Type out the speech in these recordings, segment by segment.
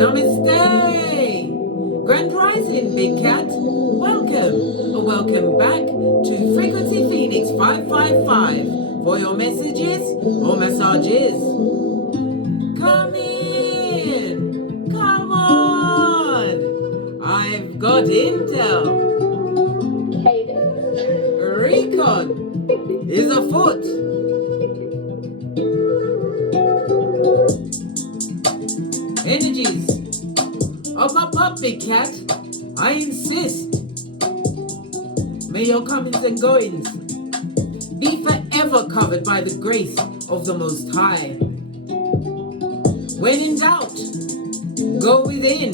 Namaste! Grand Rising, Big Cat. Welcome back to Frequency Phoenix 555 for your messages or massages. Come in! Come on! I've got intel. Recon is afoot. Energies. Up, Big Cat. I insist. May your comings and goings be forever covered by the grace of the Most High. When in doubt, go within.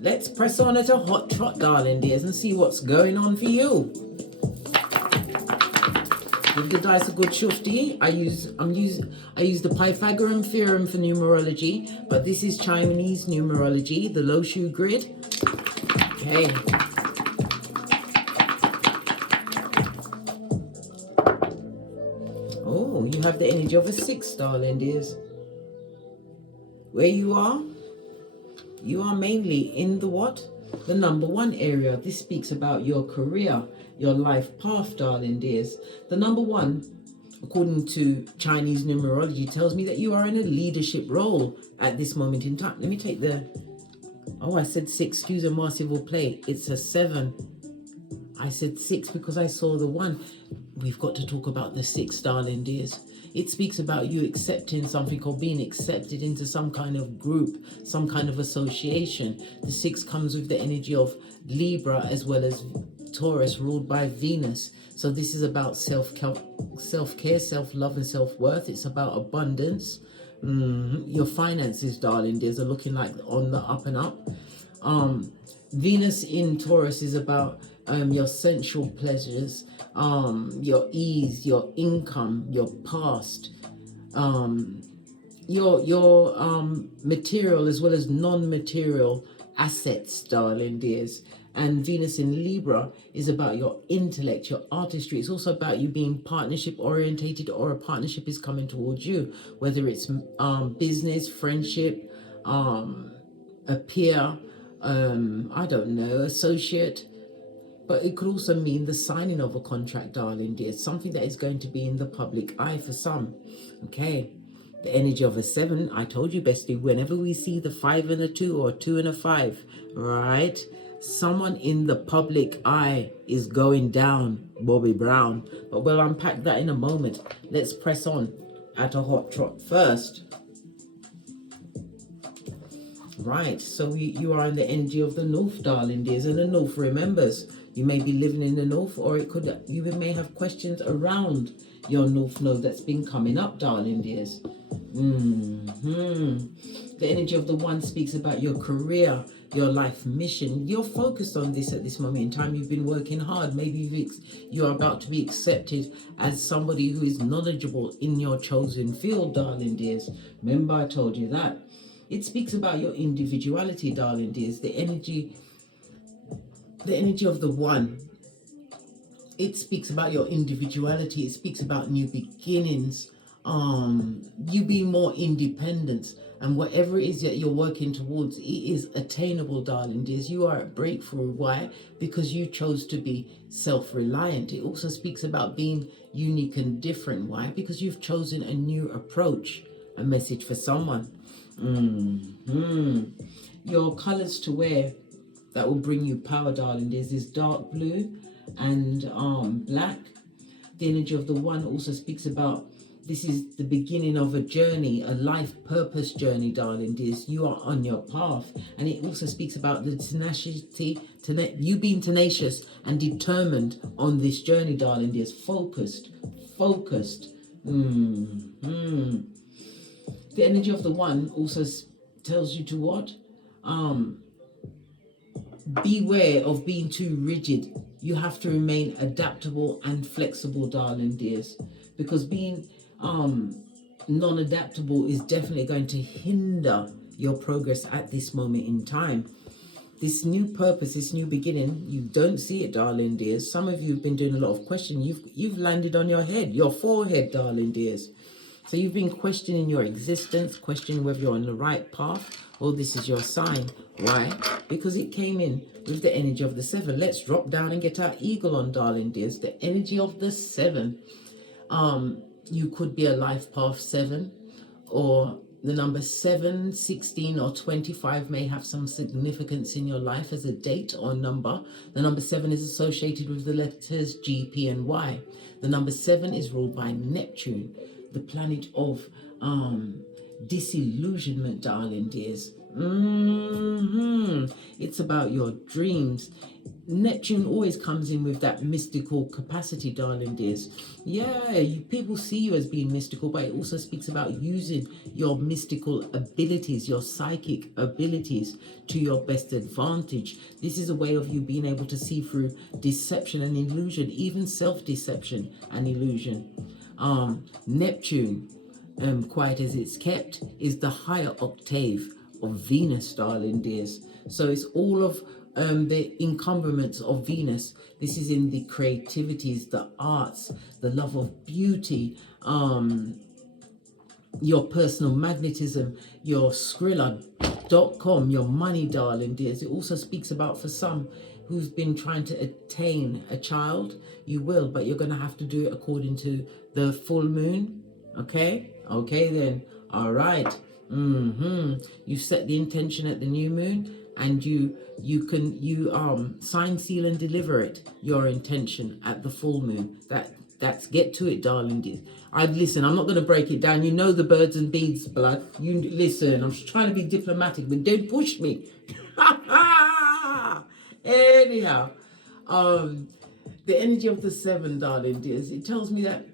Let's press on at a hot trot, darling dears, and see what's going on for you. Give the dice a good shufti. I use the Pythagorean theorem for numerology, but this is Chinese numerology, the low shoe grid. Okay. Oh, you have the energy of a 6, darling dears. Where you are mainly in the what? The number 1 area. This speaks about your career, your life path, darling dears. The number 1, according to Chinese numerology, tells me that you are in a leadership role at this moment in time. Let me take the... Oh, I said 6. Excusez-moi, s'il vous plaît. It's a 7. I said 6 because I saw the 1. We've got to talk about the 6, darling dears. It speaks about you accepting something or being accepted into some kind of group, some kind of association. The 6 comes with the energy of Libra as well as Taurus, ruled by Venus. So this is about self-care, self-love and self-worth. It's about abundance. Your finances, darling dears, are looking like on the up and up. Venus in Taurus is about your sensual pleasures, your ease, your income, your past, your material as well as non-material assets, darling dears. And Venus in Libra is about your intellect, your artistry. It's also about you being partnership orientated, or a partnership is coming towards you, whether it's business, friendship, a peer, I don't know, associate. But it could also mean the signing of a contract, darling dear, something that is going to be in the public eye for some. Okay, the energy of a 7, I told you, bestie, whenever we see the 5 and a 2 or 2 and a 5, right? Someone in the public eye is going down, Bobby Brown. But we'll unpack that in a moment. Let's press on at a hot trot first. Right, so you are in the energy of the North, darling dears, and the North remembers. You may be living in the North, or you may have questions around your North node that's been coming up, darling dears. The energy of the 1 speaks about your career, your life mission. You're focused on this at this moment in time. You've been working hard. Maybe you're about to be accepted as somebody who is knowledgeable in your chosen field, darling dears. Remember, I told you that. It speaks about your individuality, darling dears. The energy of the 1. It speaks about your individuality. It speaks about new beginnings. You being more independent, and whatever it is that you're working towards, it is attainable, darling dears. You are at breakthrough. Why? Because you chose to be self-reliant. It also speaks about being unique and different. Why? Because you've chosen a new approach. A message for someone. Your colors to wear that will bring you power, darling dears, is dark blue and black. The energy of the 1 also speaks about this is the beginning of a journey, a life purpose journey, darling dears. You are on your path. And it also speaks about the tenacity, you being tenacious and determined on this journey, darling dears. Focused. The energy of the 1 also tells you to what? Beware of being too rigid. You have to remain adaptable and flexible, darling dears, because being non-adaptable is definitely going to hinder your progress at this moment in time. This new purpose, this new beginning, you don't see it, darling dears. Some of you have been doing a lot of questioning. You've landed on your head, your forehead, darling dears. So you've been questioning your existence, questioning whether you're on the right path. Well, this is your sign. Why? Because it came in with the energy of the 7. Let's drop down and get our eagle on, darling dears. The energy of the 7. You could be a life path 7, or the number 7, 16, or 25 may have some significance in your life as a date or number. The number 7 is associated with the letters G, P, and Y. The number 7 is ruled by Neptune, the planet of disillusionment, darling dears. It's about your dreams. Neptune always comes in with that mystical capacity, darling dears. Yeah, people see you as being mystical, but it also speaks about using your mystical abilities, your psychic abilities to your best advantage. This is a way of you being able to see through deception and illusion, even self-deception and illusion. Neptune, quiet as it's kept, is the higher octave of Venus, darling dears. So it's all of the encumbrance of Venus. This is in the creativities, the arts, the love of beauty, your personal magnetism, your Skrilla.com, your money, darling dears. It also speaks about, for some who's been trying to attain a child, you will, but you're going to have to do it according to the full moon. Okay then. All right. You set the intention at the new moon, and you sign, seal, and deliver it, your intention, at the full moon. That's get to it, darling dear. Listen, I'm not going to break it down. You know the birds and bees blood. You listen, I'm just trying to be diplomatic, but don't push me. Anyhow, the energy of the 7, darling dears, it tells me that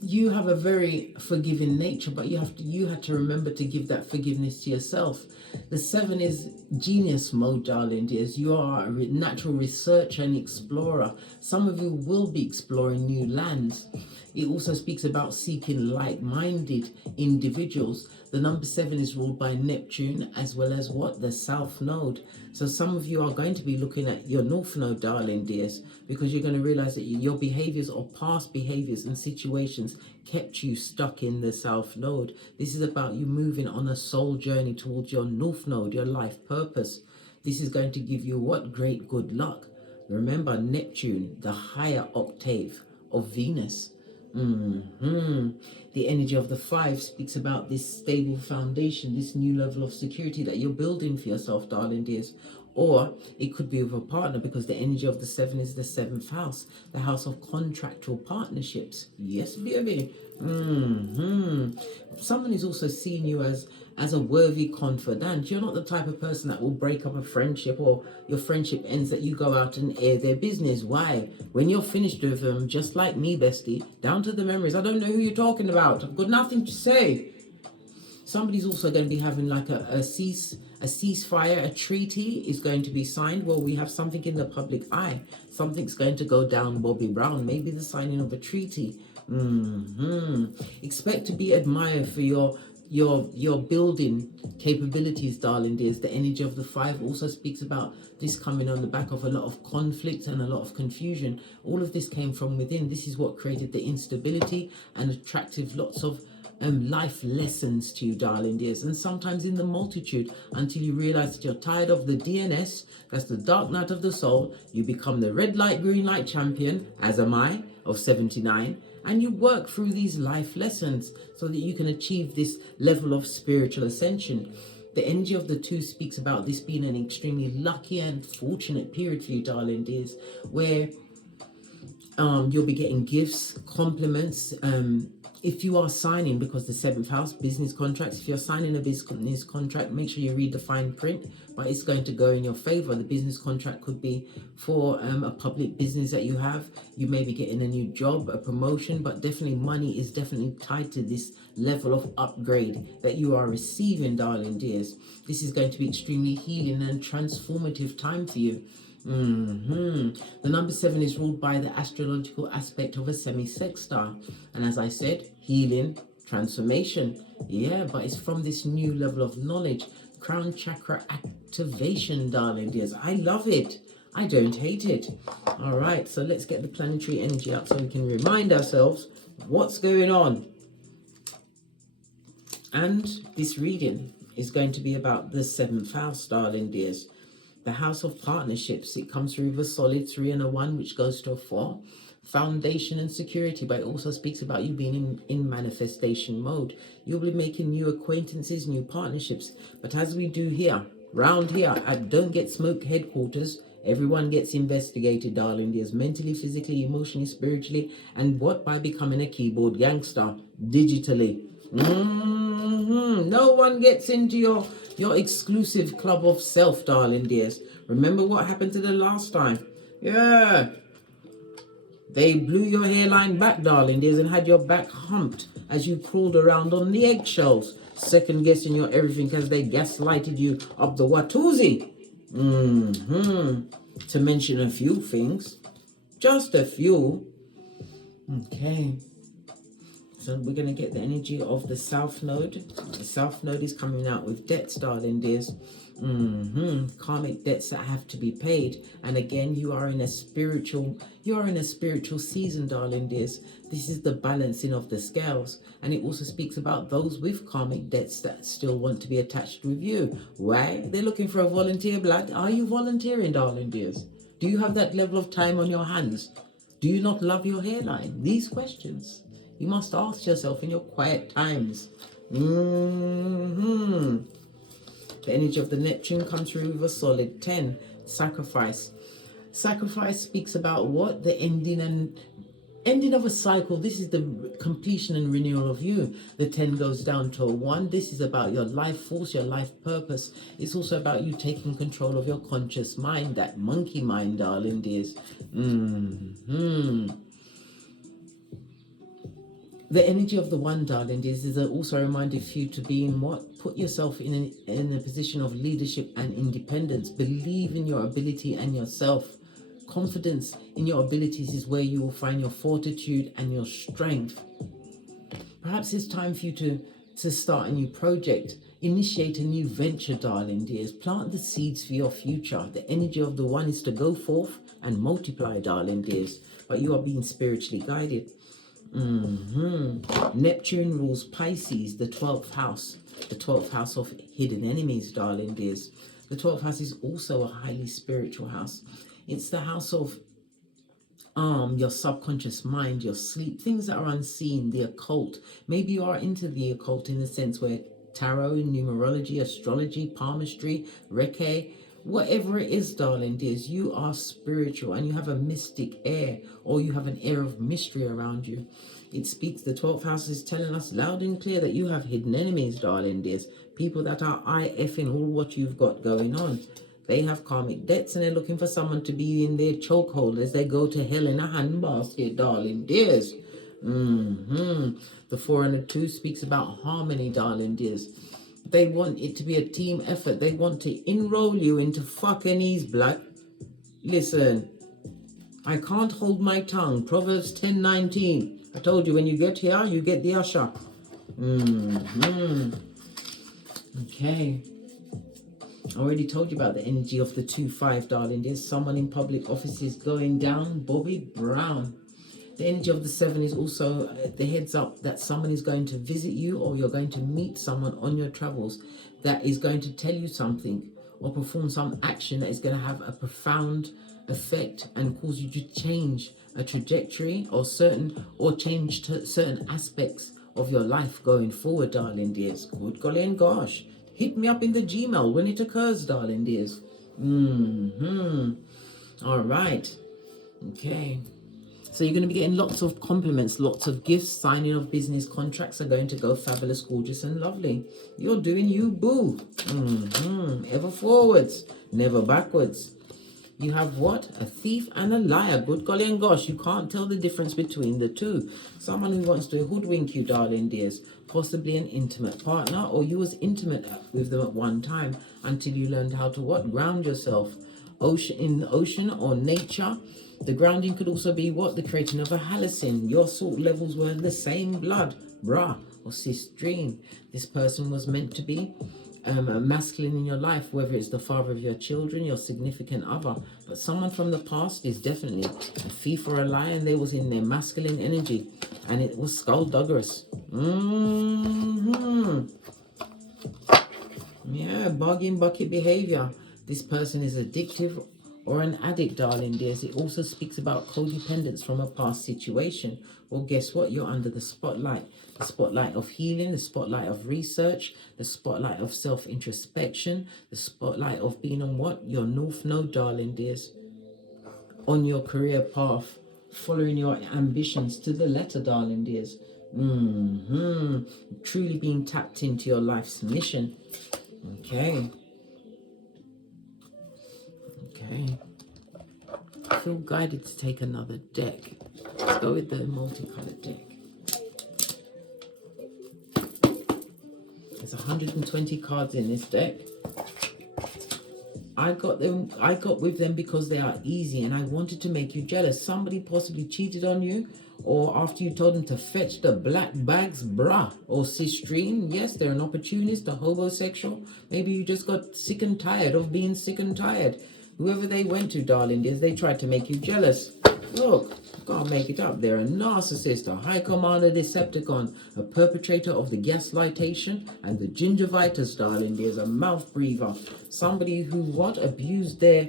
you have a very forgiving nature, but you had to remember to give that forgiveness to yourself. The 7 is genius mode, darling dears. You are a natural researcher and explorer. Some of you will be exploring new lands. It also speaks about seeking like-minded individuals. The number 7 is ruled by Neptune, as well as what? The South Node. So some of you are going to be looking at your North Node, darling dears, because you're going to realize that your behaviors or past behaviors and situations kept you stuck in the South Node. This is about you moving on a soul journey towards your North Node, your life purpose. This is going to give you what? Great good luck. Remember, Neptune, the higher octave of Venus. The energy of the 5 speaks about this stable foundation, this new level of security that you're building for yourself, darling dears. Or it could be with a partner, because the energy of the 7 is the 7th house, the house of contractual partnerships. Yes, baby. Someone is also seeing you as a worthy confidant. You're not the type of person that will break up a friendship, or your friendship ends that you go out and air their business. Why? When you're finished with them, just like me, bestie, down to the memories. I don't know who you're talking about. I've got nothing to say. Somebody's also going to be having like a ceasefire, a treaty is going to be signed. Well, we have something in the public eye. Something's going to go down, Bobby Brown. Maybe the signing of a treaty. Expect to be admired for your building capabilities, darling dears. The energy of the 5 also speaks about this coming on the back of a lot of conflict and a lot of confusion. All of this came from within. This is what created the instability and attracted lots of life lessons to you, darling dears. And sometimes in the multitude, until you realize that you're tired of the DNS, that's the dark night of the soul, you become the red light, green light champion, as am I, of 79. And you work through these life lessons so that you can achieve this level of spiritual ascension. The energy of the 2 speaks about this being an extremely lucky and fortunate period for you, darling dears, where you'll be getting gifts, compliments. If you are signing, because the 7th house, business contracts, if you're signing a business contract, make sure you read the fine print, but it's going to go in your favor. The business contract could be for a public business that you have. You may be getting a new job, a promotion, but definitely money is definitely tied to this level of upgrade that you are receiving, darling dears. This is going to be extremely healing and transformative time for you. The number 7 is ruled by the astrological aspect of a semi-sextile, and as I said, healing, transformation. Yeah, but it's from this new level of knowledge, crown chakra activation, darling dears. I love it. I don't hate it. All right, so let's get the planetary energy out so we can remind ourselves what's going on. And this reading is going to be about the 7th house, darling dears. The house of partnerships. It comes through with a solid 3 and a 1, which goes to a 4. Foundation and security, but it also speaks about you being in manifestation mode. You'll be making new acquaintances, new partnerships. But as we do here, round here at Don't Get Smoked headquarters, everyone gets investigated, darling dears, mentally, physically, emotionally, spiritually, and what? By becoming a keyboard gangster digitally. No one gets into your exclusive club of self, darling dears. Remember what happened to the last time? Yeah. They blew your hairline back, darling dears, and had your back humped as you crawled around on the eggshells, second guessing your everything as they gaslighted you up the Watusi. To mention a few things. Just a few. Okay. So we're going to get the energy of the South Node. The South Node is coming out with debts, darling dears. Karmic debts that have to be paid. And again, you are in a spiritual season, darling dears. This is the balancing of the scales. And it also speaks about those with karmic debts that still want to be attached with you. Why? They're looking for a volunteer, blood. Are you volunteering, darling dears? Do you have that level of time on your hands? Do you not love your hairline? These questions you must ask yourself in your quiet times. The energy of the Neptune comes through with a solid 10. Sacrifice. Sacrifice speaks about what? The ending of a cycle. This is the completion and renewal of you. The 10 goes down to a 1. This is about your life force, your life purpose. It's also about you taking control of your conscious mind, that monkey mind, darling dears. The energy of the 1, darling dears, is also a reminder for you to be in what? Put yourself in a position of leadership and independence. Believe in your ability and yourself. Confidence in your abilities is where you will find your fortitude and your strength. Perhaps it's time for you to start a new project. Initiate a new venture, darling dears. Plant the seeds for your future. The energy of the 1 is to go forth and multiply, darling dears. But you are being spiritually guided. Neptune rules Pisces, the 12th house. The 12th house of hidden enemies, darling dears. The 12th house is also a highly spiritual house. It's the house of your subconscious mind, your sleep, things that are unseen, the occult. Maybe you are into the occult in the sense where tarot, numerology, astrology, palmistry, Reiki, whatever it is, darling dears, you are spiritual and you have a mystic air, or you have an air of mystery around you. It speaks, the 12th house is telling us loud and clear that you have hidden enemies, darling dears. People that are IFing all what you've got going on. They have karmic debts and they're looking for someone to be in their chokehold as they go to hell in a handbasket, darling dears. The 4 and the 2 speaks about harmony, darling dears. They want it to be a team effort. They want to enroll you into fucking ease, blood. Listen, I can't hold my tongue. Proverbs 10:19. I told you, when you get here, you get the usher. Okay. I already told you about the energy of the 2-5, darling. There's someone in public offices going down. Bobby Brown. The energy of the 7 is also the heads up that someone is going to visit you, or you're going to meet someone on your travels that is going to tell you something or perform some action that is going to have a profound effect and cause you to change a trajectory or change certain aspects of your life going forward, darling dears. Good golly and gosh. Hit me up in the Gmail when it occurs, darling dears. All right. Okay. So you're going to be getting lots of compliments, lots of gifts. Signing of business contracts are going to go fabulous, gorgeous, and lovely. You're doing you, boo. Ever forwards, never backwards. You have what? A thief and a liar. Good golly and gosh, you can't tell the difference between the two. Someone who wants to hoodwink you, darling dears. Possibly an intimate partner, or you was intimate with them at one time until you learned how to what? Ground yourself. In the ocean or nature. The grounding could also be what? The creating of a halcyon. Your salt levels were the same blood, brah, or cis dream. This person was meant to be a masculine in your life, whether it's the father of your children, your significant other, but someone from the past is definitely a thief or a liar, and they was in their masculine energy, and it was skullduggerous. Yeah, bargain bucket behavior. This person is addictive or an addict, darling dears. It also speaks about codependence from a past situation. Well, guess what? You're under the spotlight. The spotlight of healing, the spotlight of research, the spotlight of self-introspection, the spotlight of being on what? Your north node, darling dears. On your career path, following your ambitions to the letter, darling dears. Truly being tapped into your life's mission. Okay. I feel guided to take another deck. Let's go with the multicolored deck. There's 120 cards in this deck. I got with them because they are easy, and I wanted to make you jealous. Somebody possibly cheated on you, or after you told them to fetch the black bags, brah, or cistrine. Yes, they're an opportunist, a homosexual. Maybe you just got sick and tired of being sick and tired. Whoever they went to, darling dears, they tried to make you jealous. Look, can't make it up. They're a narcissist, a high commander Decepticon, a perpetrator of the gaslightation and the gingivitis, darling dears, a mouth breather. Somebody who abused their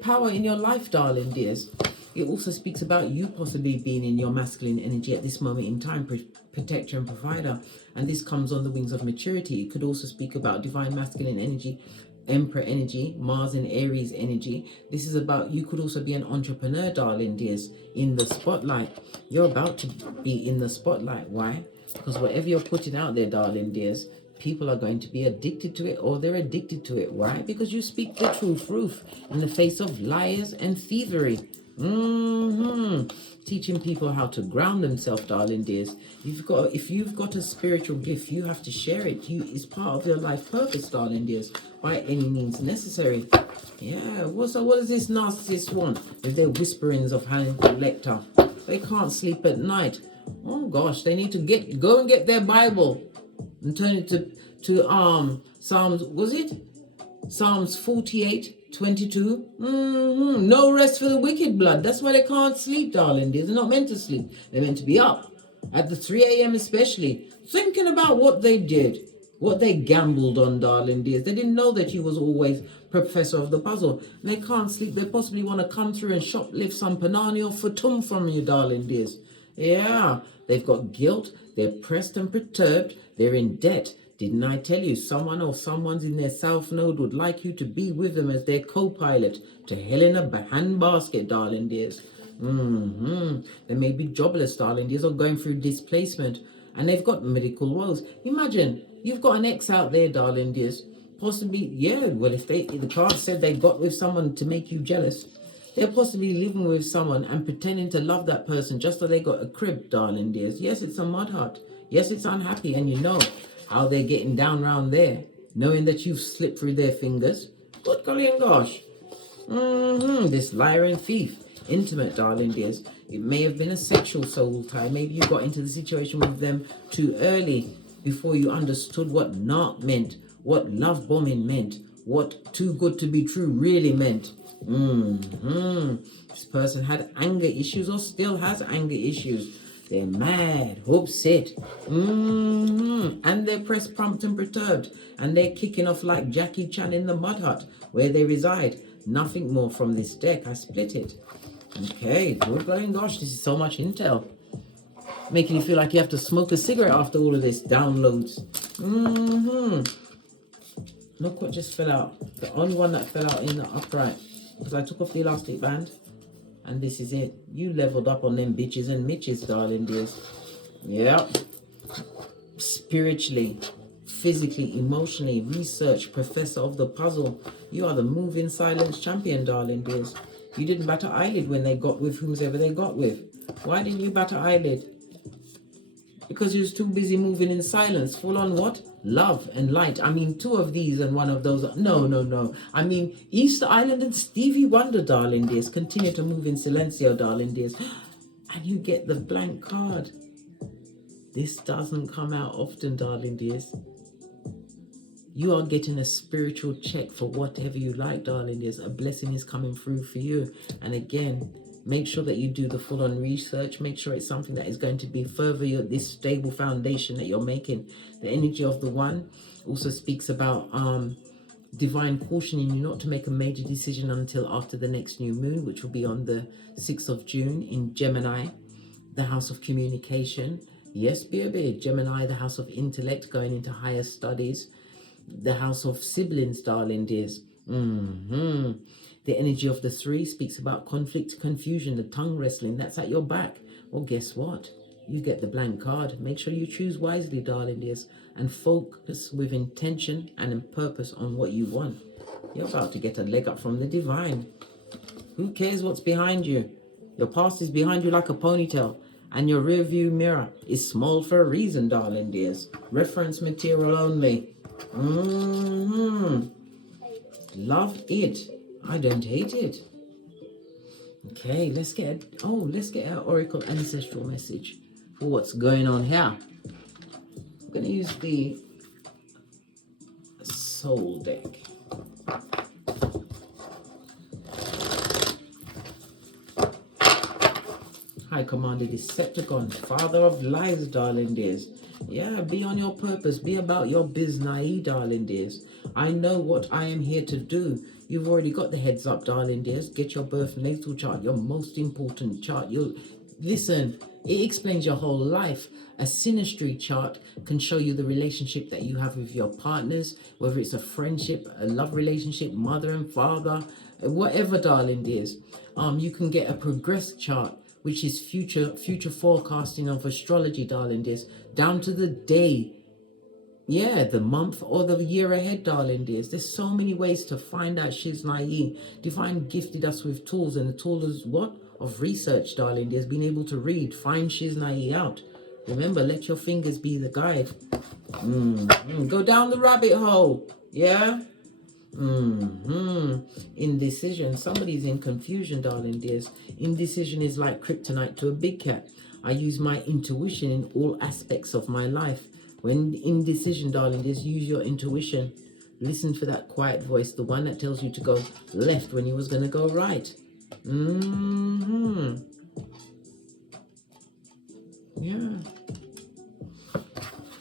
power in your life, darling dears. It also speaks about you possibly being in your masculine energy at this moment in time, protector and provider. And this comes on the wings of maturity. It could also speak about divine masculine energy, Emperor energy, Mars and Aries energy. This is about, you could also be an entrepreneur, darling dears, in the spotlight. You're about to be in the spotlight. Why? Because whatever you're putting out there, darling dears, people are going to be addicted to it, or they're addicted to it. Why? Because you speak the truth, Ruth, in the face of liars and thievery. Teaching people how to ground themselves, darling dears. If you've got a spiritual gift, you have to share it. It's part of your life purpose, darling dears, by any means necessary. Yeah. What does this narcissist want with their whisperings of Hannibal Lecter? They can't sleep at night. Oh gosh, they need to go and get their Bible and turn it to Psalms. Was it Psalms 48:22? No rest for the wicked blood. That's why they can't sleep, darling dears. They're not meant to sleep. They're meant to be up at the 3 a.m. especially, thinking about what they did, what they gambled on, darling dears. They didn't know that you was always professor of the puzzle. And they can't sleep. They possibly want to come through and shoplift some panani or futum from you, darling dears. Yeah, they've got guilt. They're pressed and perturbed. They're in debt. Didn't I tell you someone or someone's in their south node would like you to be with them as their co-pilot to hell in a handbasket, darling dears. They may be jobless, darling dears, or going through displacement, and they've got medical woes. Imagine you've got an ex out there, darling dears. Possibly, yeah. Well, if the card said they got with someone to make you jealous, they're possibly living with someone and pretending to love that person just so they got a crib, darling dears. Yes, it's a mud hut. Yes, it's unhappy, and you know how they're getting down round there, knowing that you've slipped through their fingers. Good golly and gosh. This liar and thief. Intimate, darling dears. It may have been a sexual soul tie. Maybe you got into the situation with them too early before you understood what narc meant, what love bombing meant, what too good to be true really meant. This person had anger issues or still has anger issues. They're mad, upset, and they're pressed, pumped, and perturbed, and they're kicking off like Jackie Chan in the mud hut where they reside. Nothing more from this deck. I split it. Okay, good going. Gosh, this is so much intel, making you feel like you have to smoke a cigarette after all of this downloads. Look what just fell out. The only one that fell out in the upright, because I took off the elastic band. And this is it. You leveled up on them bitches and mitches, darling dears. Yeah. Spiritually, physically, emotionally, research, professor of the puzzle. You are the moving silence champion, darling dears. You didn't bat an eyelid when they got with whomsoever they got with. Why didn't you bat an eyelid? Because you was too busy moving in silence. Full on what? Love and light. I mean, two of these and one of those. No. I mean, Easter Island and Stevie Wonder, darling dears. Continue to move in silencio, darling dears. And you get the blank card. This doesn't come out often, darling dears. You are getting a spiritual check for whatever you like, darling dears. A blessing is coming through for you. And again, make sure that you do the full-on research. Make sure it's something that is going to be further this stable foundation that you're making. The energy of the one also speaks about divine cautioning you not to make a major decision until after the next new moon, which will be on the 6th of June in Gemini, the house of communication. Yes, baby, Gemini, the house of intellect, going into higher studies. The house of siblings, darling dears. The energy of the 3 speaks about conflict, confusion, the tongue wrestling. That's at your back. Well, guess what? You get the blank card. Make sure you choose wisely, darling dears, and focus with intention and in purpose on what you want. You're about to get a leg up from the divine. Who cares what's behind you? Your past is behind you like a ponytail, and your rear view mirror is small for a reason, darling dears. Reference material only. Love it. I don't hate it. Okay, let's get our oracle ancestral message for what's going on here. I'm going to use the soul deck. High Commander Decepticon, father of lies, darling dears. Yeah, be on your purpose. Be about your business, darling dears. I know what I am here to do. You've already got the heads up, darling dears. Get your birth natal chart, your most important chart. Listen, it explains your whole life. A synastry chart can show you the relationship that you have with your partners, whether it's a friendship, a love relationship, mother and father, whatever, darling dears. You can get a progress chart, which is future forecasting of astrology, darling dears, down to the day, the month or the year ahead, darling dears. There's so many ways to find out Shiznai. Divine gifted us with tools, and the tool is what? Of research, darling dears. Being able to read, find Shiznai out. Remember, let your fingers be the guide. Go down the rabbit hole, yeah? Indecision. Somebody's in confusion, darling dears. Indecision is like kryptonite to a big cat. I use my intuition in all aspects of my life. When indecision, darling dears, use your intuition. Listen for that quiet voice, the one that tells you to go left when you was going to go right. Yeah.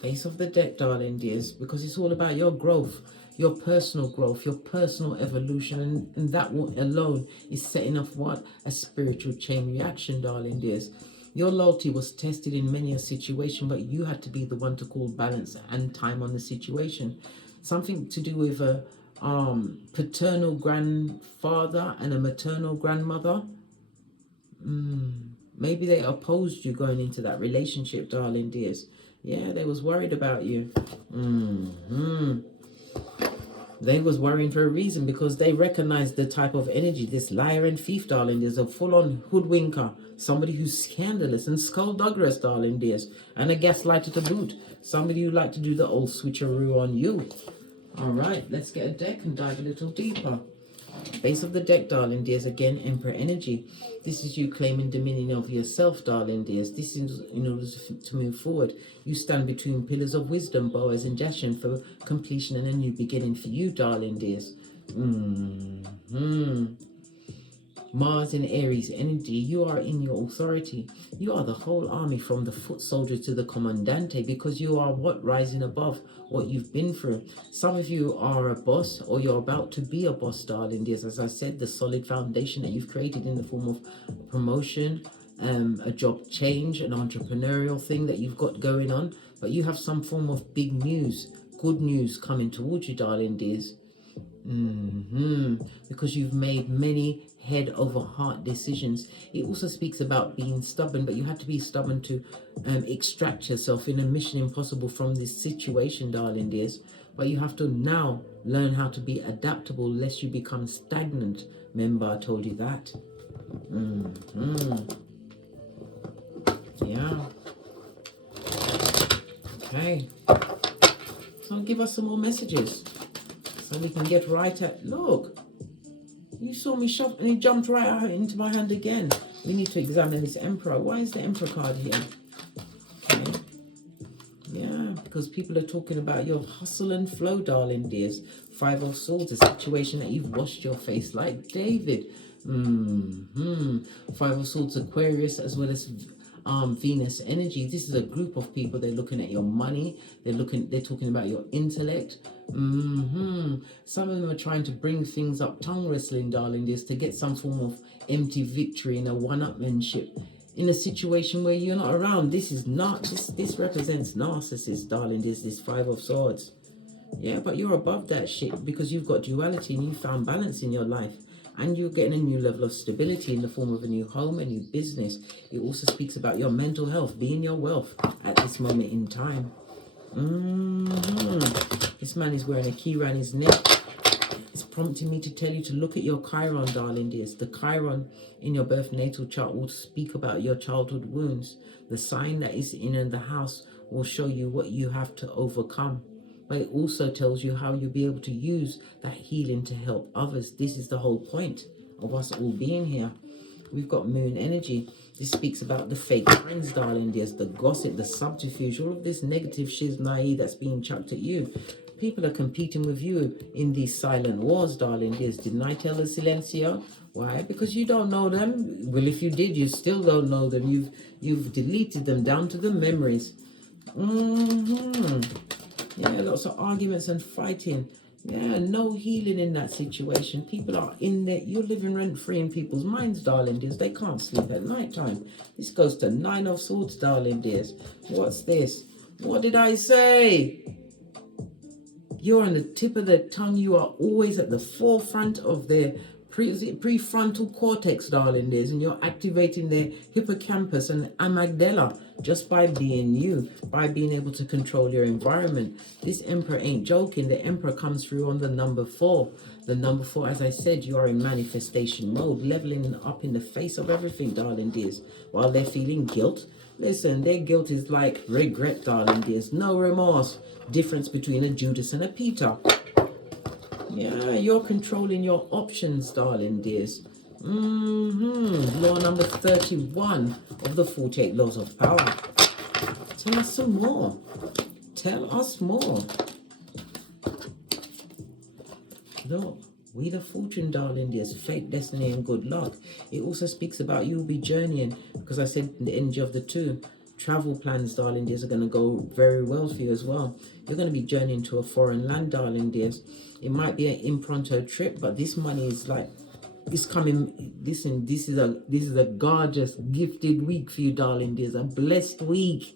Face of the deck, darling dears, because it's all about your growth. Your personal growth, your personal evolution, and that alone is setting off what? A spiritual chain reaction, darling dears. Your loyalty was tested in many a situation, but you had to be the one to call balance and time on the situation. Something to do with a paternal grandfather and a maternal grandmother. Maybe they opposed you going into that relationship, darling dears. Yeah, they was worried about you. They was worrying for a reason, because they recognized the type of energy. This liar and thief, darling dears, a full-on hoodwinker, somebody who's scandalous and skullduggerous, darling dears, and a gaslighter to boot. Somebody who like to do the old switcheroo on you. All right, let's get a deck and dive a little deeper. Base of the deck, darling dears, again, Emperor energy. This is you claiming dominion of yourself, darling dears. This is in order to move forward. You stand between pillars of wisdom, Boaz and Jashin, for completion and a new beginning for you, darling dears. Mars in Aries energy, you are in your authority. You are the whole army, from the foot soldier to the commandante, because you are what? Rising above what you've been through. Some of you are a boss, or you're about to be a boss, darling dears. As I said, the solid foundation that you've created in the form of promotion, a job change, an entrepreneurial thing that you've got going on. But you have some form of big news, good news coming towards you, darling dears. Because you've made many head over heart decisions. It also speaks about being stubborn, but you had to be stubborn to extract yourself in a mission impossible from this situation, darling dears. But you have to now learn how to be adaptable, lest you become stagnant. Remember, I told you that. Yeah. Okay. So give us some more messages, so we can get right at... Look, you saw me shove and he jumped right out into my hand again. We need to examine this Emperor. Why is the Emperor card here? Okay. because people are talking about your hustle and flow, darling dears. Five of Swords, a situation that you've washed your face like David. Five of Swords, Aquarius, as well as Venus energy. This is a group of people. They're looking at your money. They're talking about your intellect. Some of them are trying to bring things up, tongue wrestling, darling dears, to get some form of empty victory in a one-upmanship in a situation where you're not around. This is not, this represents narcissists, darling. This Five of Swords. Yeah, but you're above that shit because you've got duality and you found balance in your life. And you're getting a new level of stability in the form of a new home, a new business. It also speaks about your mental health, being your wealth at this moment in time. This man is wearing a key around his neck. It's prompting me to tell you to look at your Chiron, darling dears. The Chiron in your birth natal chart will speak about your childhood wounds. The sign that is in the house will show you what you have to overcome. But it also tells you how you'll be able to use that healing to help others. This is the whole point of us all being here. We've got moon energy. This speaks about the fake friends, darling dears, the gossip, the subterfuge, all of this negative shiznai that's being chucked at you. People are competing with you in these silent wars, darling dears. Didn't I tell the Silencio? Why? Because you don't know them. Well, if you did, you still don't know them. You've deleted them down to the memories. Yeah, lots of arguments and fighting. Yeah, no healing in that situation. People are in there. You're living rent-free in people's minds, darling dears. They can't sleep at night time. This goes to Nine of Swords, darling dears. What's this? What did I say? You're on the tip of their tongue. You are always at the forefront of their prefrontal cortex, darling dears, and you're activating their hippocampus and amygdala just by being you, by being able to control your environment. This Emperor ain't joking. The Emperor comes through on the number 4. The number 4, as I said, you are in manifestation mode, leveling up in the face of everything, darling dears, while they're feeling guilt. Listen, their guilt is like regret, darling dears. No remorse. Difference between a Judas and a Peter. Yeah, you're controlling your options, darling dears. Law number 31 of the 48 laws of power. Tell us some more. Tell us more. Look, Wheel of Fortune, darling dears. Fate, destiny, and good luck. It also speaks about you'll be journeying, because I said the energy of the 2. Travel plans, darling dears, are going to go very well for you as well. You're going to be journeying to a foreign land, darling dears. It might be an impromptu trip, but this money is like, it's coming. Listen, this is a gorgeous, gifted week for you, darling dears. A blessed week.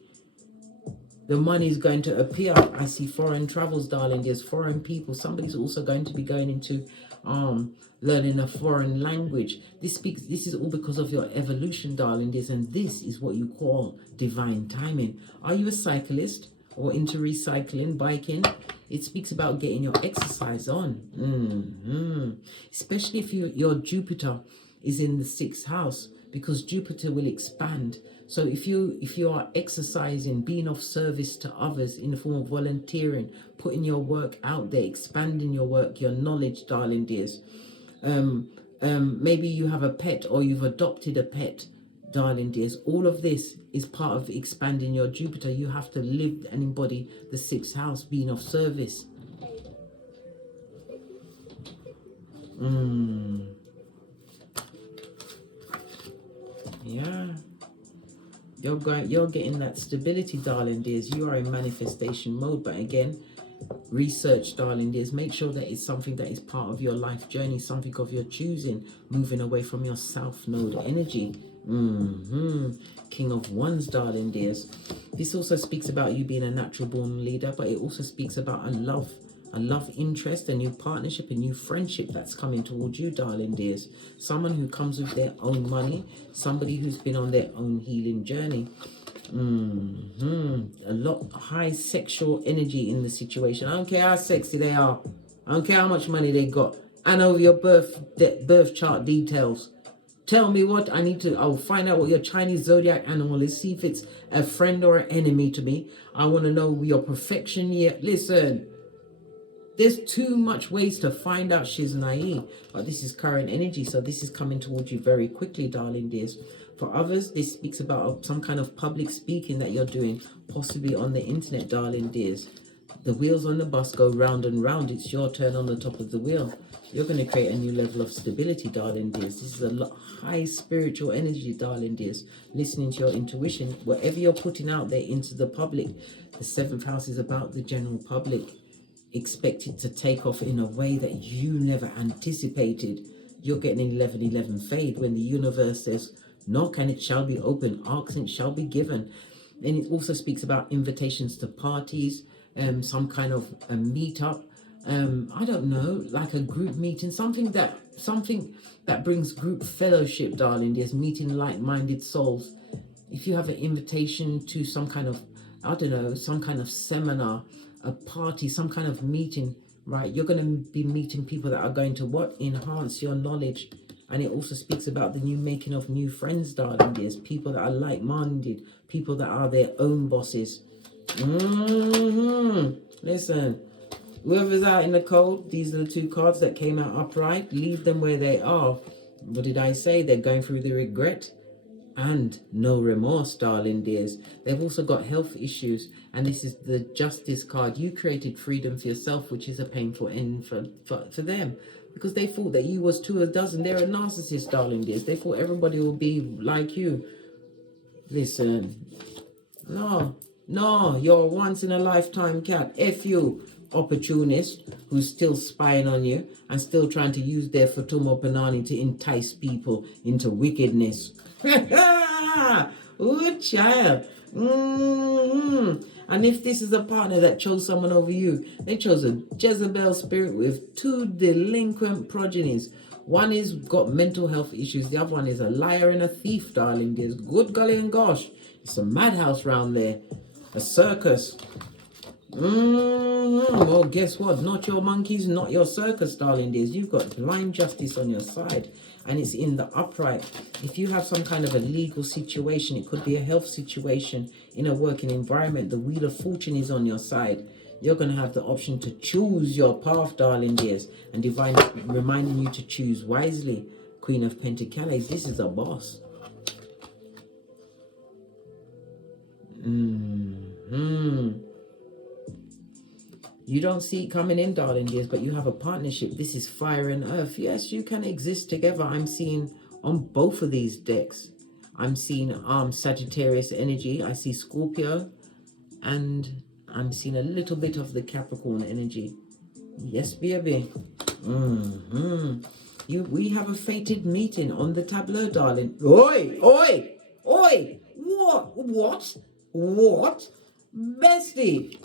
The money is going to appear. I see foreign travels, darling dears. Foreign people. Somebody's also going to be going into learning a foreign language. This is all because of your evolution, darling dears, and this is what you call divine timing. Are you a cyclist or into recycling, biking? It speaks about getting your exercise on. Especially if your Jupiter is in the 6th house, because Jupiter will expand. So if you are exercising, being of service to others in the form of volunteering, putting your work out there, expanding your work, your knowledge, darling dears. Maybe you have a pet or you've adopted a pet, darling dears. All of this is part of expanding your Jupiter. You have to live and embody the 6th house, being of service. Yeah. You're getting that stability, darling dears. You are in manifestation mode, but again, research, darling dears. Make sure that it's something that is part of your life journey, something of your choosing, moving away from your South Node energy. King of Wands, darling dears. This also speaks about you being a natural born leader, but it also speaks about a love interest, a new partnership, a new friendship that's coming towards you, darling dears. Someone who comes with their own money, somebody who's been on their own healing journey. A lot high sexual energy in the situation. I don't care how sexy they are. I don't care how much money they got. I know your birth chart details. Tell me what I need to. I'll find out what your Chinese zodiac animal is. See if it's a friend or an enemy to me. I want to know your perfection year. Listen, there's too much ways to find out she's naive, but this is current energy, so this is coming towards you very quickly, darling dears. For others, this speaks about some kind of public speaking that you're doing, possibly on the internet, darling dears. The wheels on the bus go round and round. It's your turn on the top of the wheel. You're going to create a new level of stability, darling dears. This is a high spiritual energy, darling dears. Listening to your intuition, whatever you're putting out there into the public, the 7th house is about the general public. Expect it to take off in a way that you never anticipated. You're getting 1111 fade when the universe says, knock and it shall be open, ask and it shall be given. And it also speaks about invitations to parties, some kind of a meetup, I don't know, like a group meeting, something that brings group fellowship, darling. There's meeting like-minded souls. If you have an invitation to some kind of, I don't know, some kind of seminar, a party, some kind of meeting, right? You're going to be meeting people that are going to what? Enhance your knowledge. And it also speaks about the new making of new friends, darling. There's people that are like-minded, people that are their own bosses. Listen, whoever's out in the cold, these are the 2 cards that came out upright. Leave them where they are. What did I say? They're going through the regret and no remorse, darling dears. They've also got health issues, and this is the Justice card. You created freedom for yourself, which is a painful end for them, because they thought that you was 2 a dozen. They're a narcissist, darling dears. They thought everybody will be like you. Listen, no, you're a once in a lifetime cat. F you, opportunist, who's still spying on you and still trying to use their Fatumo Panani to entice people into wickedness. Oh, child. And if this is a partner that chose someone over you, they chose a Jezebel spirit with 2 delinquent progenies. One is got mental health issues. The other one is a liar and a thief, darling. There's good golly and gosh. It's a madhouse round there. A circus. Well, guess what? Not your monkeys, not your circus, darling dears. You've got blind justice on your side, and it's in the upright. If you have some kind of a legal situation, it could be a health situation in a working environment, the wheel of fortune is on your side. You're going to have the option to choose your path, darling dears, and divine reminding you to choose wisely. Queen of Pentacles, this is a boss. You don't see it coming in, darling dears, but you have a partnership. This is fire and earth. Yes, you can exist together. I'm seeing on both of these decks. I'm seeing Sagittarius energy. I see Scorpio, and I'm seeing a little bit of the Capricorn energy. Yes, baby. We have a fated meeting on the tableau, darling. Oi, oi, oi. What? Bestie.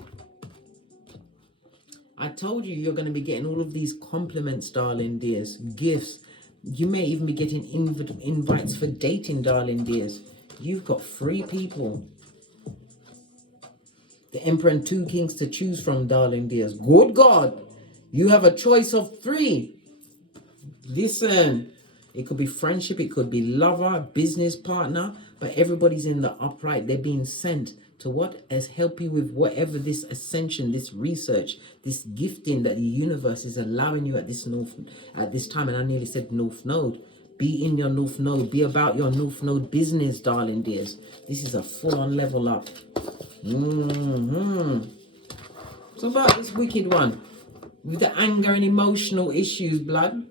I told you you're going to be getting all of these compliments, darling dears, gifts. You may even be getting invites for dating, darling dears. You've got 3 people. The Emperor and 2 kings to choose from, darling dears. Good God. You have a choice of 3. Listen, it could be friendship, it could be lover, business partner, but everybody's in the upright. They're being sent to what? As help you with whatever this ascension, this research, this gifting that the universe is allowing you at this time. And I nearly said north node. Be in your north node. Be about your north node business, darling dears. This is a full-on level up. So about this wicked one with the anger and emotional issues, blood.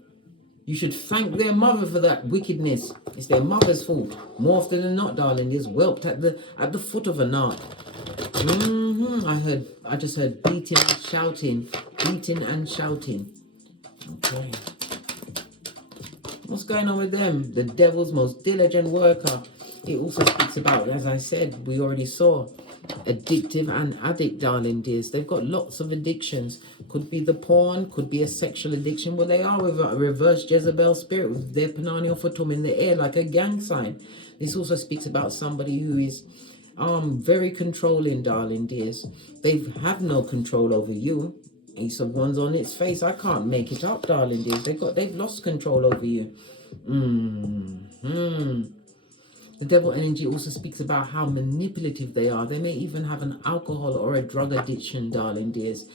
You should thank their mother for that wickedness. It's their mother's fault. More often than not, darling, is whelped at the foot of a knot. I just heard beating and shouting. Beating and shouting. Okay. What's going on with them? The devil's most diligent worker. It also speaks about, as I said, we already saw, addictive and addict, darling dears. They've got lots of addictions. Could be the porn, could be a sexual addiction. Well, they are with a reverse Jezebel spirit with their Panani or Fatum in the air like a gang sign. This also speaks about somebody who is very controlling, darling dears. They have no control over you. Ace of Wands on its face. I can't make it up, darling dears. They've lost control over you. The devil energy also speaks about how manipulative they are. They may even have an alcohol or a drug addiction, darling dears.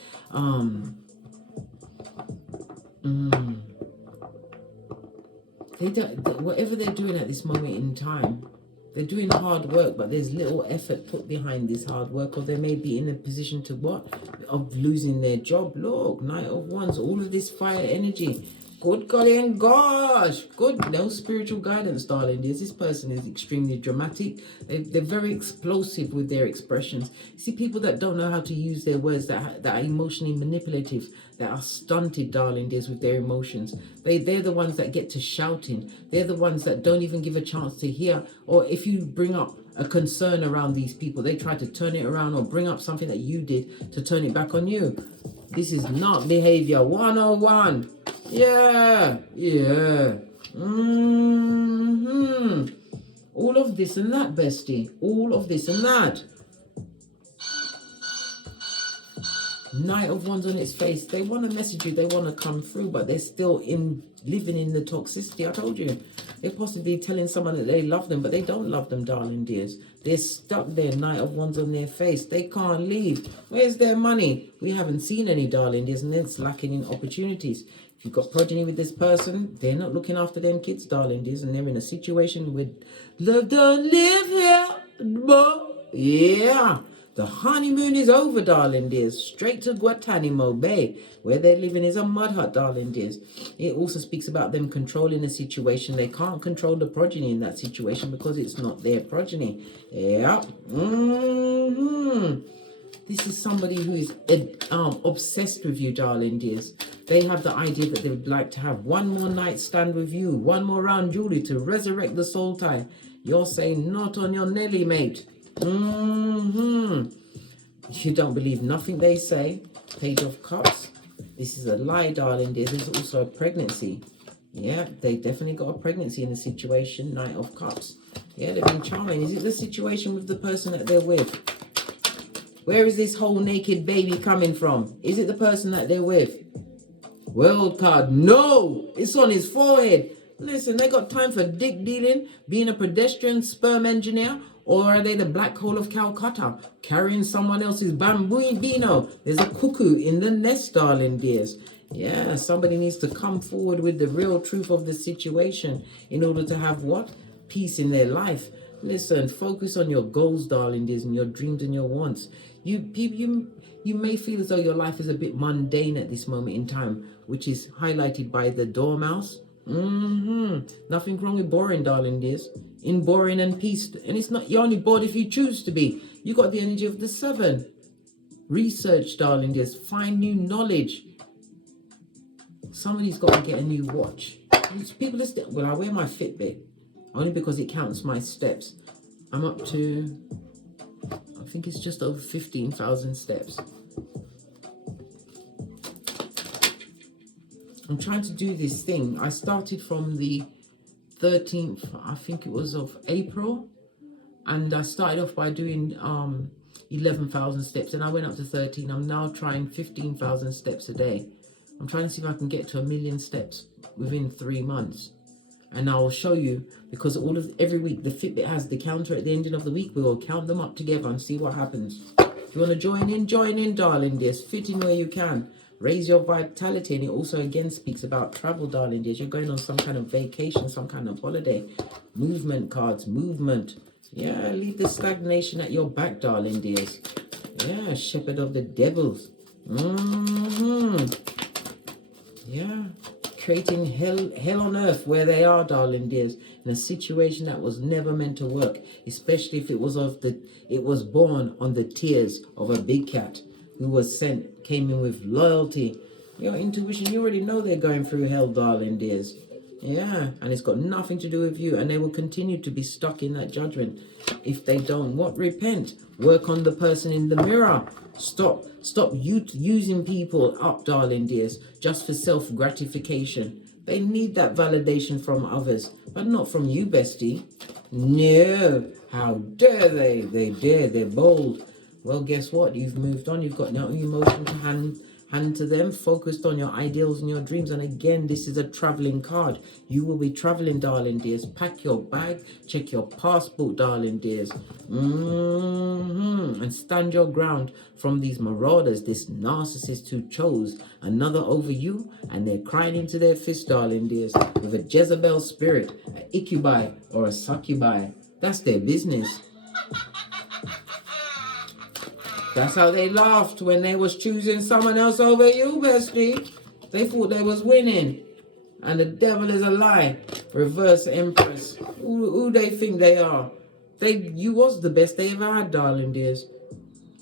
Whatever they're doing at this moment in time, They're doing hard work, but there's little effort put behind this hard work, or they may be in a position to what? Of losing their job. Look, Knight of Wands, all of this fire energy. Good golly and gosh, good. No spiritual guidance, darling. This person is extremely dramatic. They're very explosive with their expressions. See, people that don't know how to use their words, that are emotionally manipulative, that are stunted, darling dears, with their emotions. They're the ones that get to shouting. They're the ones that don't even give a chance to hear. Or if you bring up a concern around these people, they try to turn it around or bring up something that you did to turn it back on you. This is not behavior 101. Yeah. All of this and that, bestie. All of this and that. Knight of Wands on its face. They want to message you. They want to come through, but they're still living in the toxicity. I told you. They're possibly telling someone that they love them, but they don't love them, darling dears. They're stuck there, Knight of Wands on their face. They can't leave. Where's their money? We haven't seen any, darling dears, and it's lacking in opportunities. If you've got progeny with this person, they're not looking after them kids, darling dears, and they're in a situation with love don't live here. Yeah. The honeymoon is over, darling dears. Straight to Guantanamo Bay, where they're living is a mud hut, darling dears. It also speaks about them controlling the situation. They can't control the progeny in that situation because it's not their progeny. Yeah. This is somebody who is obsessed with you, darling dears. They have the idea that they would like to have one more night stand with you, one more round Julie to resurrect the soul tie. You're saying not on your Nelly, mate. You don't believe nothing they say. Page of Cups. This is a lie, darling dear. There's also a pregnancy. Yeah, they definitely got a pregnancy in the situation. Knight of Cups. Yeah, they've been charming. Is it the situation with the person that they're with? Where is this whole naked baby coming from? Is it the person that they're with? World card. No! It's on his forehead. Listen, they got time for dick dealing, being a pedestrian sperm engineer, or are they the black hole of Calcutta, carrying someone else's bambino? There's a cuckoo in the nest, darling dears. Yeah, somebody needs to come forward with the real truth of the situation in order to have what? Peace in their life. Listen, focus on your goals, darling dears, and your dreams and your wants. You may feel as though your life is a bit mundane at this moment in time, which is highlighted by the dormouse. Nothing wrong with boring, darling dears. In boring and peace, and it's not, you're only bored if you choose to be. You got the energy of the 7. Research, darling dears. Find new knowledge. Somebody's got to get a new watch. People are still, well, I wear my Fitbit only because it counts my steps. I'm up to, I think it's just over 15,000 steps. I'm trying to do this thing. I started from the 13th, I think it was, of April. And I started off by doing 11,000 steps. And I went up to 13. I'm now trying 15,000 steps a day. I'm trying to see if I can get to 1 million steps within 3 months. And I will show you, because every week the Fitbit has the counter at the ending of the week. We will count them up together and see what happens. If you want to join in, darling dears. Fit in where you can. Raise your vitality. And it also again speaks about travel, darling dears. You're going on some kind of vacation, some kind of holiday. Movement cards, movement. Yeah, leave the stagnation at your back, darling dears. Yeah, shepherd of the devils. Yeah, creating hell on earth where they are, darling dears, in a situation that was never meant to work, especially if it was born on the tears of a big cat who came in with loyalty. Your intuition, you already know they're going through hell, darling dears. Yeah, and it's got nothing to do with you, and they will continue to be stuck in that judgment if they don't repent. Work on the person in the mirror. Stop using people up, darling dears, just for self-gratification. They need that validation from others, but not from you, bestie. No, how dare they? They dare, they're bold. Well, guess what? You've moved on. You've got no emotion to hand to them, focused on your ideals and your dreams. And again, this is a traveling card. You will be traveling, darling dears. Pack your bag, check your passport, darling dears. And stand your ground from these marauders, this narcissist who chose another over you, and they're crying into their fist, darling dears, with a Jezebel spirit, an Iccubi or a Succubi. That's their business. That's how they laughed when they was choosing someone else over you, bestie. They thought they was winning. And the devil is a lie. Reverse Empress. Who they think they are? You was the best they ever had, darling dears.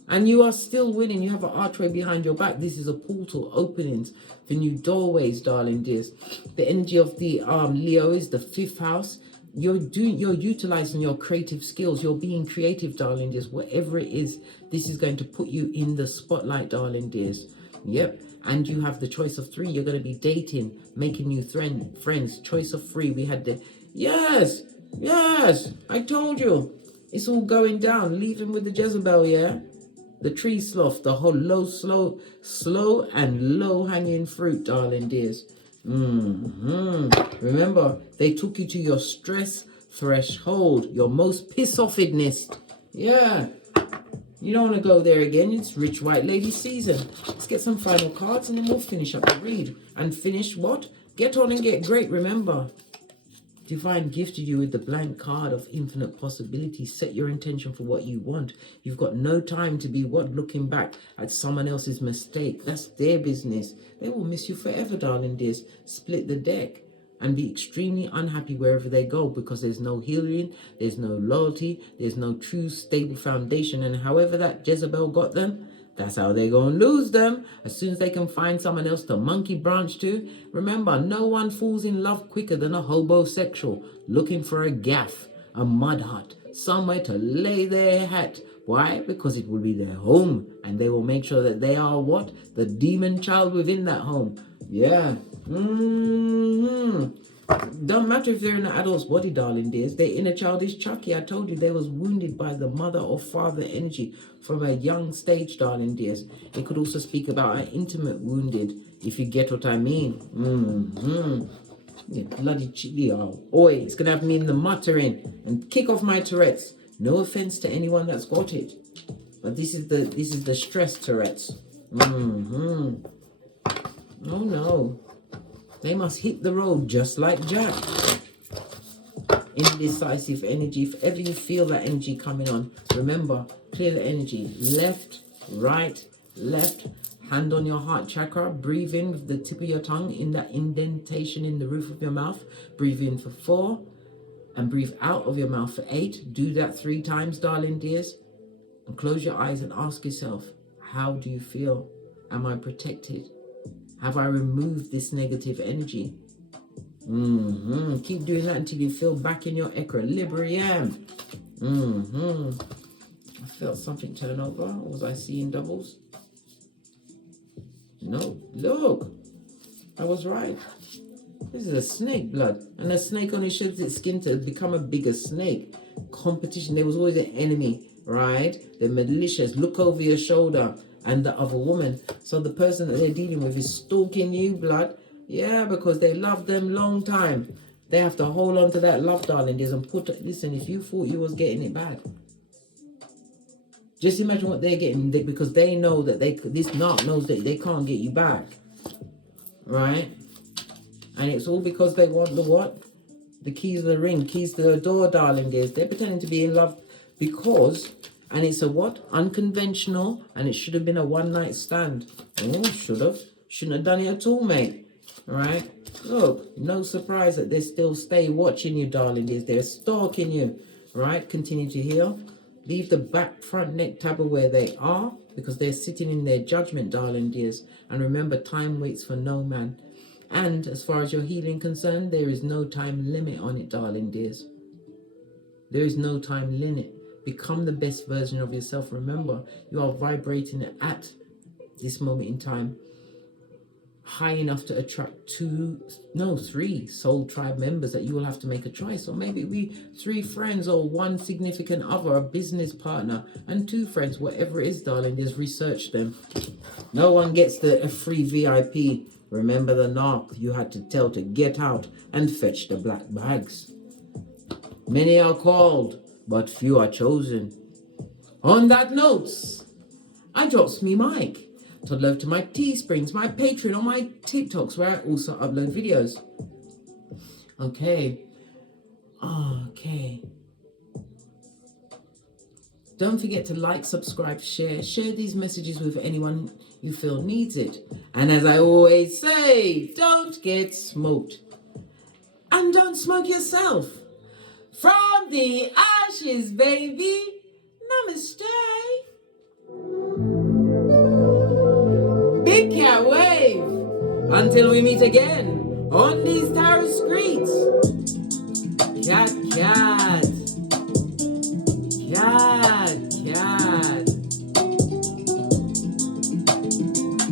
And you are still winning. You have an archway behind your back. This is a portal, openings for new doorways, darling dears. The energy of the Leo is the 5th house. You're utilizing your creative skills. You're being creative, darling dears. Whatever it is, this is going to put you in the spotlight, darling dears. Yep. And you have the choice of 3. You're going to be dating, making new friends. Choice of 3. We had the... Yes. I told you. It's all going down. Leaving with the Jezebel, yeah? The tree sloth, the whole slow and low hanging fruit, darling dears. Remember, they took you to your stress threshold, your most piss-offedness. Yeah. You don't want to go there again. It's rich white lady season. Let's get some final cards and then we'll finish up the read. And finish what? Get on and get great. Remember, Divine gifted you with the blank card of infinite possibilities. Set your intention for what you want. You've got no time to be looking back at someone else's mistake. That's their business. They will miss you forever, darling dears. Split the deck and be extremely unhappy wherever they go, because there's no healing, there's no loyalty, there's no true stable foundation. And however that Jezebel got them, that's how they're going to lose them. As soon as they can find someone else to monkey branch to. Remember, no one falls in love quicker than a hobosexual looking for a gaff, a mud hut, somewhere to lay their hat. Why? Because it will be their home, and they will make sure that they are what? The demon child within that home. Yeah. Don't matter if they're in an adult's body, darling dears. Their inner child is Chucky. I told you they was wounded by the mother or father energy from a young stage, darling dears. It could also speak about an intimate wounded, if you get what I mean. Yeah, bloody chili. Oi, it's going to have me in the muttering and kick off my Tourette's. No offense to anyone that's got it. But this is the stress Tourette's. Oh no. They must hit the road just like Jack. Indecisive energy. If ever you feel that energy coming on, remember, clear the energy. Left, right, left. Hand on your heart chakra. Breathe in with the tip of your tongue in that indentation in the roof of your mouth. Breathe in for 4 and breathe out of your mouth for 8. Do that 3 times, darling dears. And close your eyes and ask yourself, how do you feel? Am I protected? Have I removed this negative energy? Keep doing that until you feel back in your equilibrium. I felt something turn over. Or was I seeing doubles? No. Look. I was right. This is a snake blood. And a snake only sheds its skin to become a bigger snake. Competition. There was always an enemy, right? They're malicious. Look over your shoulder. And the other woman. So the person that they're dealing with is stalking you, blood. Yeah, because they love them long time. They have to hold on to that love, darling. And listen, if you thought you was getting it bad, just imagine what they're getting, because they know that this narc knows that they can't get you back. Right? And it's all because they want the what? The keys of the ring, keys to the door, darling dears. They're pretending to be in love because... And it's a what? Unconventional. And it should have been a one-night stand. Oh, should have. Shouldn't have done it at all, mate. All right? Look, no surprise that they still stay watching you, darling. They're stalking you. Right? Continue to heal. Leave the back, front, neck tabber where they are, because they're sitting in their judgment, darling dears. And remember, time waits for no man. And as far as your healing concerned, there is no time limit on it, darling dears. There is no time limit. Become the best version of yourself. Remember, you are vibrating at this moment in time high enough to attract 3 soul tribe members that you will have to make a choice. Or maybe it be 3 friends, or 1 significant other, a business partner, and 2 friends, whatever it is, darling. Just research them. No one gets a free VIP. Remember the narc you had to tell to get out and fetch the black bags. Many are called, but few are chosen. On that note, I drops me mic. Todd love to my Teesprings, my Patreon, or my TikToks, where I also upload videos. Okay. Don't forget to like, subscribe, share these messages with anyone you feel needs it. And as I always say, don't get smoked. And don't smoke yourself. From the ashes, baby. Namaste. Big cat wave. Until we meet again on these tarot screens.